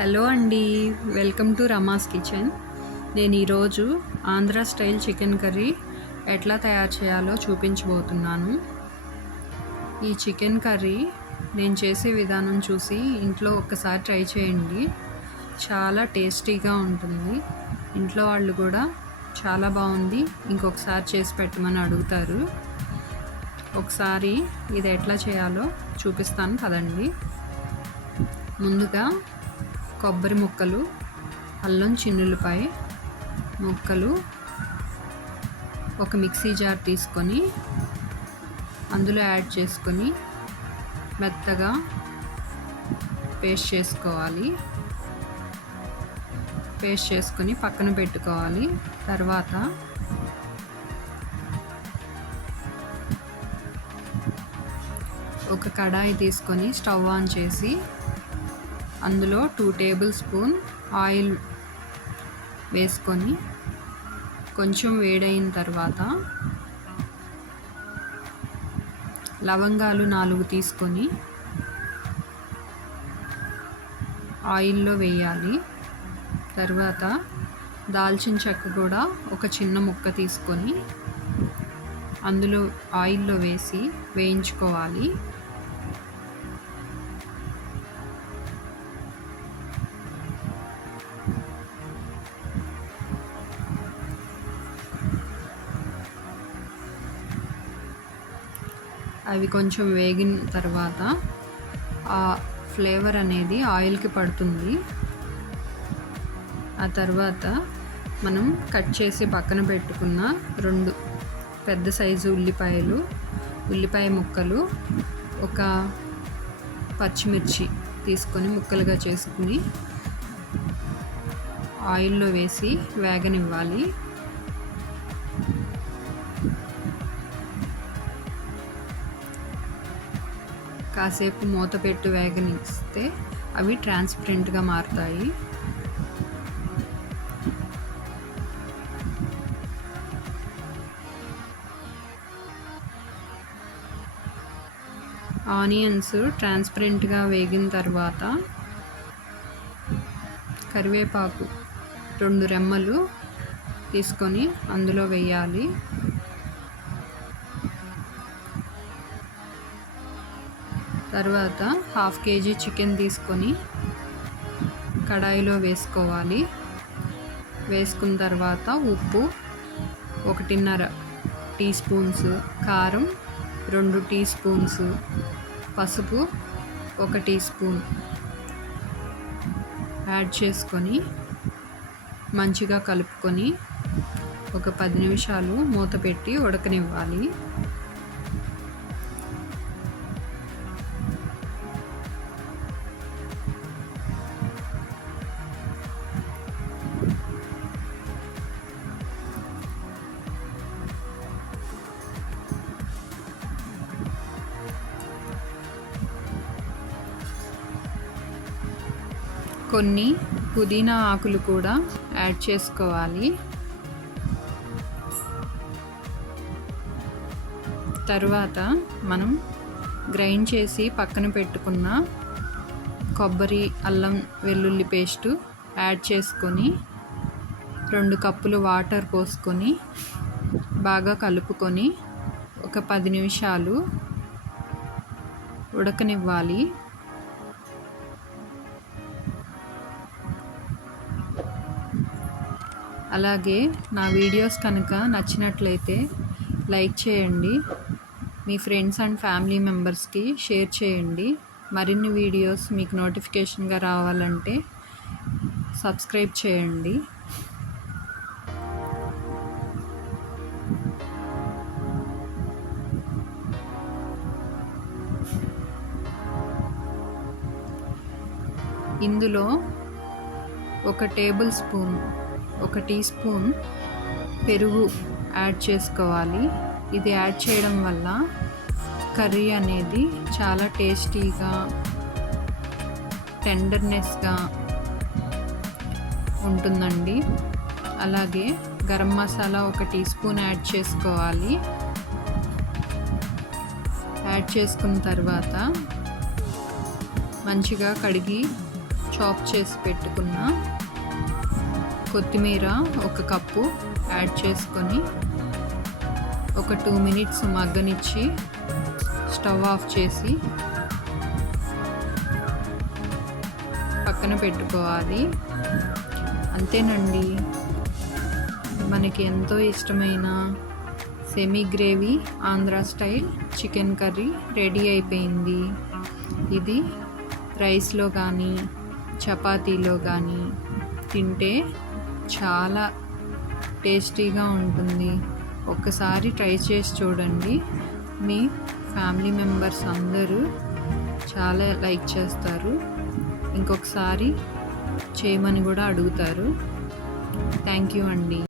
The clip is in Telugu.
హలో అండి, వెల్కమ్ టు రమాస్ కిచెన్. నేను ఈరోజు ఆంధ్ర స్టైల్ చికెన్ కర్రీ ఎట్లా తయారు చేయాలో చూపించబోతున్నాను. ఈ చికెన్ కర్రీ నేను చేసే విధానం చూసి ఇంట్లో ఒక్కసారి ట్రై చేయండి. చాలా టేస్టీగా ఉంటుంది. ఇంట్లో వాళ్ళు కూడా చాలా బాగుంది, ఇంకొకసారి చేసి పెట్టమని అడుగుతారు. ఒకసారి ఇది ఎట్లా చేయాలో చూపిస్తాను కదండి. ముందుగా కొబ్బరి ముక్కలు, అల్లం చిన్నులపాయ ముక్కలు ఒక మిక్సీ జార్ తీసుకొని అందులో యాడ్ చేసుకొని మెత్తగా పేస్ట్ చేసుకొని పక్కన పెట్టుకోవాలి. తర్వాత ఒక కడాయి తీసుకొని స్టవ్ ఆన్ చేసి అందులో 2 టేబుల్ స్పూన్ ఆయిల్ వేసుకొని కొంచెం వేడైన తర్వాత లవంగాలు 4 తీసుకొని ఆయిల్లో వేయాలి. తర్వాత దాల్చిన చెక్క కూడా ఒక చిన్న ముక్క తీసుకొని అందులో ఆయిల్లో వేసి వేయించుకోవాలి. అవి కొంచెం వేగిన తర్వాత ఆ ఫ్లేవర్ అనేది ఆయిల్కి పడుతుంది. ఆ తర్వాత మనం కట్ చేసి పక్కన పెట్టుకున్న 2 పెద్ద సైజు ఉల్లిపాయ ముక్కలు, ఒక పచ్చిమిర్చి తీసుకొని ముక్కలుగా చేసుకుని ఆయిల్లో వేసి వేగనివ్వాలి. కాసేపు మూత పెట్టి వేగనిస్తే అవి ట్రాన్స్పరెంట్గా మారుతాయి. ఆనియన్స్ ట్రాన్స్పరెంట్గా వేగిన తర్వాత కరివేపాకు 2 రెమ్మలు తీసుకొని అందులో వేయాలి. తర్వాత 1/2 కేజీ చికెన్ తీసుకొని కడాయిలో వేసుకోవాలి. వేసుకున్న తర్వాత ఉప్పు 1.5 టీ స్పూన్స్, కారం 2 టీ స్పూన్స్, పసుపు 1 టీ స్పూన్ యాడ్ చేసుకొని మంచిగా కలుపుకొని ఒక 10 నిమిషాలు మూత పెట్టి ఉడకనివ్వాలి. కొన్ని పుదీనా ఆకులు కూడా యాడ్ చేసుకోవాలి. తర్వాత మనం గ్రైండ్ చేసి పక్కన పెట్టుకున్న కొబ్బరి, అల్లం వెల్లుల్లి పేస్టు యాడ్ చేసుకొని 2 కప్పులు వాటర్ పోసుకొని బాగా కలుపుకొని ఒక 10 నిమిషాలు ఉడకనివ్వాలి. అలాగే నా వీడియోస్ కనుక నచ్చినట్లయితే లైక్ చేయండి, మీ ఫ్రెండ్స్ అండ్ ఫ్యామిలీ మెంబర్స్కి షేర్ చేయండి. మరిన్ని వీడియోస్ మీకు నోటిఫికేషన్గా రావాలంటే సబ్స్క్రైబ్ చేయండి. ఇందులో 1 టీ స్పూన్ పెరుగు యాడ్ చేసుకోవాలి. ఇది యాడ్ చేయడం వల్ల కర్రీ అనేది చాలా టేస్టీగా, టెండర్నెస్గా ఉంటుందండి. అలాగే garam masala 1 teaspoon add చేసుకోవాలి. యాడ్ చేసుకున్న తర్వాత మంచిగా కడిగి చాప్ చేసి పెట్టుకున్న కొత్తిమీర 1 కప్పు యాడ్ చేసుకొని ఒక 2 మినిట్స్ మగ్గనిచ్చి స్టవ్ ఆఫ్ చేసి పక్కన పెట్టుకోవాలి. అంతేనండి, మనకి ఎంతో ఇష్టమైన semi gravy Andhra style chicken curry ready అయిపోయింది. ఇది రైస్లో కానీ చపాతీలో కానీ తింటే చాలా టేస్టీగా ఉంటుంది. ఒక్కసారి ట్రై చేసి చూడండి. మీ ఫ్యామిలీ మెంబర్స్ అందరూ చాలా లైక్ చేస్తారు. ఇంకొకసారి చేయమని కూడా అడుగుతారు. థ్యాంక్ యూ అండి.